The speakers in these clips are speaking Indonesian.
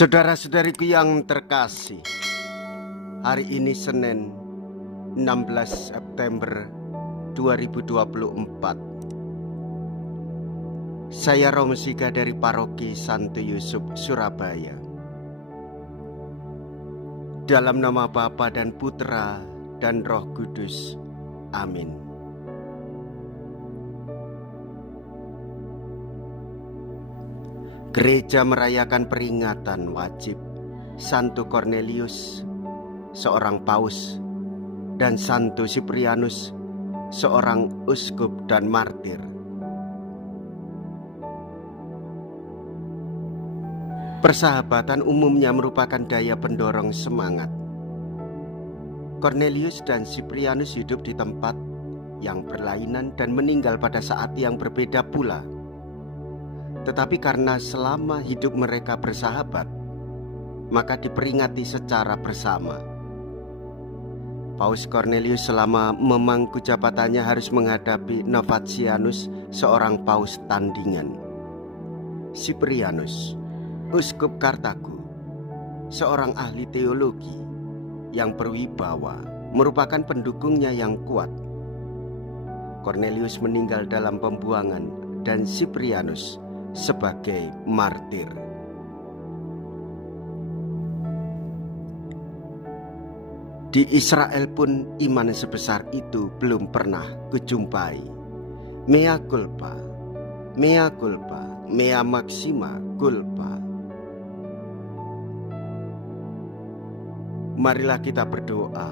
Saudara-saudariku yang terkasih, hari ini Senin 16 September 2024. Saya Romsika dari Paroki Santo Yusuf, Surabaya. Dalam nama Bapa dan Putra dan Roh Kudus. Amin. Gereja merayakan peringatan wajib Santo Cornelius, seorang paus, dan Santo Siprianus, seorang uskup dan martir. Persahabatan umumnya merupakan daya pendorong semangat. Cornelius dan Siprianus hidup di tempat yang berlainan dan meninggal pada saat yang berbeda pula. Tetapi karena selama hidup mereka bersahabat, maka diperingati secara bersama. Paus Cornelius selama memangku jabatannya harus menghadapi Novatianus, seorang paus tandingan. Siprianus, uskup Kartago, seorang ahli teologi yang berwibawa, merupakan pendukungnya yang kuat. Cornelius meninggal dalam pembuangan dan Siprianus sebagai martir. Di Israel pun iman sebesar itu belum pernah kujumpai. Mea culpa, mea culpa, mea maxima culpa. Marilah kita berdoa.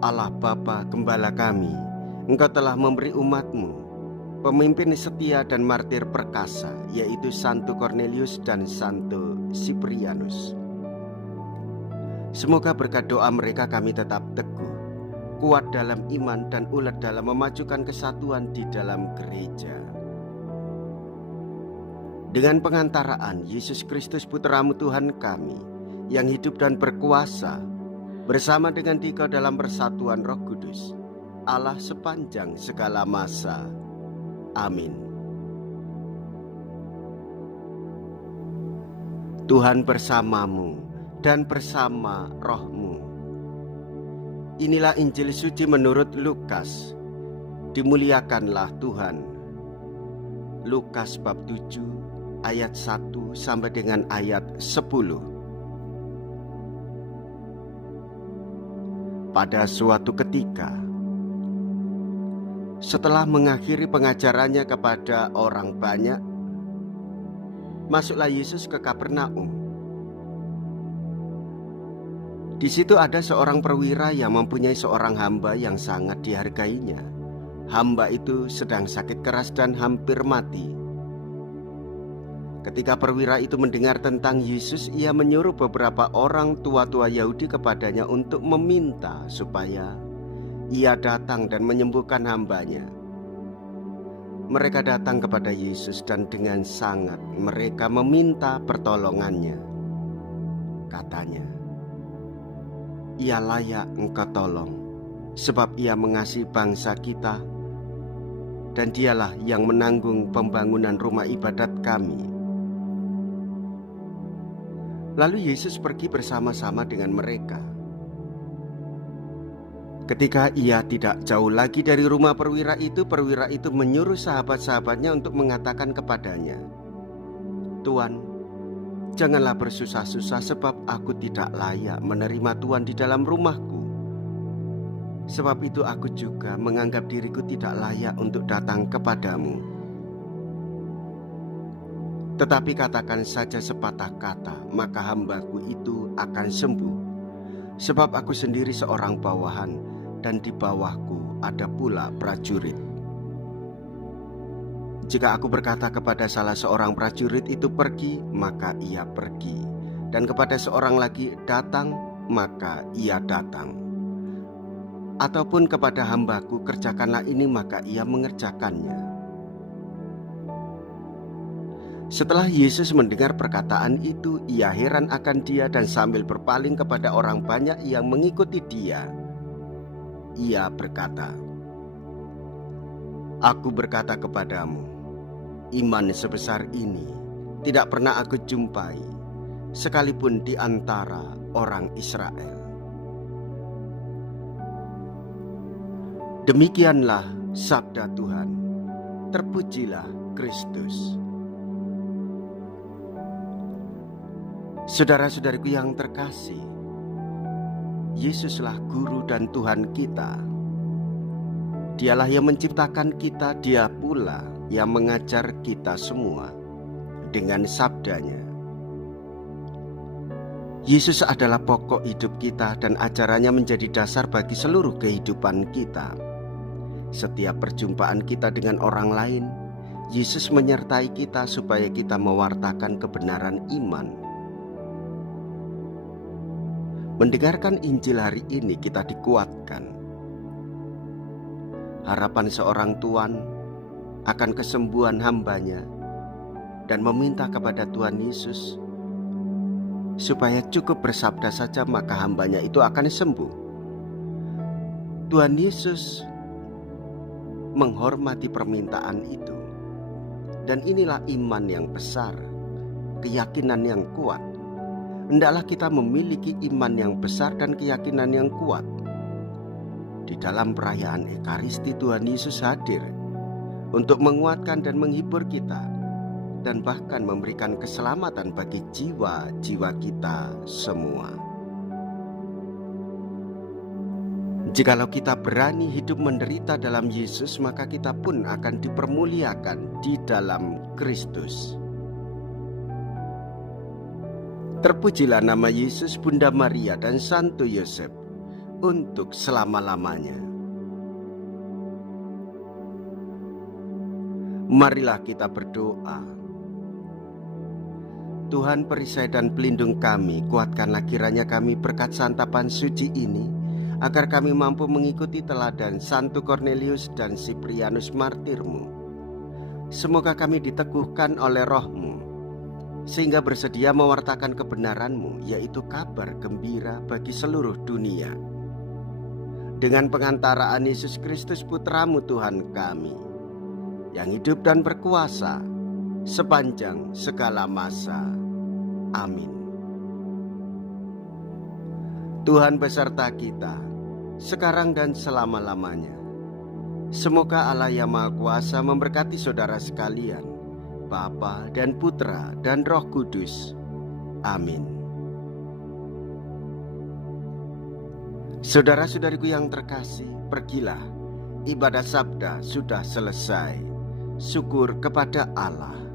Allah Bapa Gembala kami, Engkau telah memberi umat-Mu pemimpin setia dan martir perkasa, yaitu Santo Cornelius dan Santo Siprianus. Semoga berkat doa mereka kami tetap teguh, kuat dalam iman dan ulet dalam memajukan kesatuan di dalam gereja. Dengan pengantaraan Yesus Kristus Putra-Mu Tuhan kami, yang hidup dan berkuasa, bersama dengan Dikau dalam persatuan Roh Kudus, Allah sepanjang segala masa. Amin. Tuhan bersamamu dan bersama rohmu. Inilah Injil suci menurut Lukas. Dimuliakanlah Tuhan. Lukas bab 7 ayat 1 sampai dengan ayat 10. Pada suatu ketika, setelah mengakhiri pengajarannya kepada orang banyak, masuklah Yesus ke Kapernaum. Di situ ada seorang perwira yang mempunyai seorang hamba yang sangat dihargainya. Hamba itu sedang sakit keras dan hampir mati. Ketika perwira itu mendengar tentang Yesus, ia menyuruh beberapa orang tua-tua Yahudi kepadanya untuk meminta supaya ia datang dan menyembuhkan hambanya. Mereka datang kepada Yesus dan dengan sangat mereka meminta pertolongannya. Katanya, ia layak Engkau tolong, sebab ia mengasihi bangsa kita, dan dialah yang menanggung pembangunan rumah ibadat kami. Lalu Yesus pergi bersama-sama dengan mereka. Ketika ia tidak jauh lagi dari rumah perwira itu menyuruh sahabat-sahabatnya untuk mengatakan kepadanya, "Tuan, janganlah bersusah-susah sebab aku tidak layak menerima Tuan di dalam rumahku. Sebab itu aku juga menganggap diriku tidak layak untuk datang kepadamu. Tetapi katakan saja sepatah kata, maka hambaku itu akan sembuh. Sebab aku sendiri seorang bawahan, dan di bawahku ada pula prajurit. Jika aku berkata kepada salah seorang prajurit itu pergi, maka ia pergi. Dan kepada seorang lagi datang, maka ia datang. Ataupun kepada hambaku kerjakanlah ini, maka ia mengerjakannya." Setelah Yesus mendengar perkataan itu, ia heran akan dia dan sambil berpaling kepada orang banyak yang mengikuti dia, ia berkata, "Aku berkata kepadamu, iman sebesar ini tidak pernah aku jumpai sekalipun di antara orang Israel. Demikianlah sabda Tuhan. Terpujilah Kristus. Saudara-saudariku yang terkasih, Yesuslah Guru dan Tuhan kita. Dialah yang menciptakan kita, Dia pula yang mengajar kita semua dengan sabdanya. Yesus adalah pokok hidup kita dan ajarannya menjadi dasar bagi seluruh kehidupan kita. Setiap perjumpaan kita dengan orang lain, Yesus menyertai kita supaya kita mewartakan kebenaran iman. Mendengarkan Injil hari ini kita dikuatkan. Harapan seorang tuan akan kesembuhan hambanya dan meminta kepada Tuhan Yesus supaya cukup bersabda saja maka hambanya itu akan sembuh. Tuhan Yesus menghormati permintaan itu. Dan inilah iman yang besar, keyakinan yang kuat. Hendaklah kita memiliki iman yang besar dan keyakinan yang kuat. Di dalam perayaan Ekaristi Tuhan Yesus hadir untuk menguatkan dan menghibur kita, dan bahkan memberikan keselamatan bagi jiwa-jiwa kita semua. Jikalau kita berani hidup menderita dalam Yesus, maka kita pun akan dipermuliakan di dalam Kristus. Terpujilah nama Yesus, Bunda Maria, dan Santo Yosef untuk selama-lamanya. Marilah kita berdoa. Tuhan, perisai dan pelindung kami, kuatkanlah kiranya kami berkat santapan suci ini, agar kami mampu mengikuti teladan Santo Cornelius dan Siprianus martirmu. Semoga kami diteguhkan oleh Roh-Mu, sehingga bersedia mewartakan kebenaran-Mu, yaitu kabar gembira bagi seluruh dunia. Dengan pengantaraan Yesus Kristus Putra-Mu Tuhan kami, yang hidup dan berkuasa sepanjang segala masa. Amin. Tuhan beserta kita, sekarang dan selama-lamanya. Semoga Allah yang Maha Kuasa memberkati saudara sekalian, Bapa dan Putra dan Roh Kudus. Amin. Saudara-saudariku yang terkasih, pergilah. Ibadah sabda sudah selesai. Syukur kepada Allah.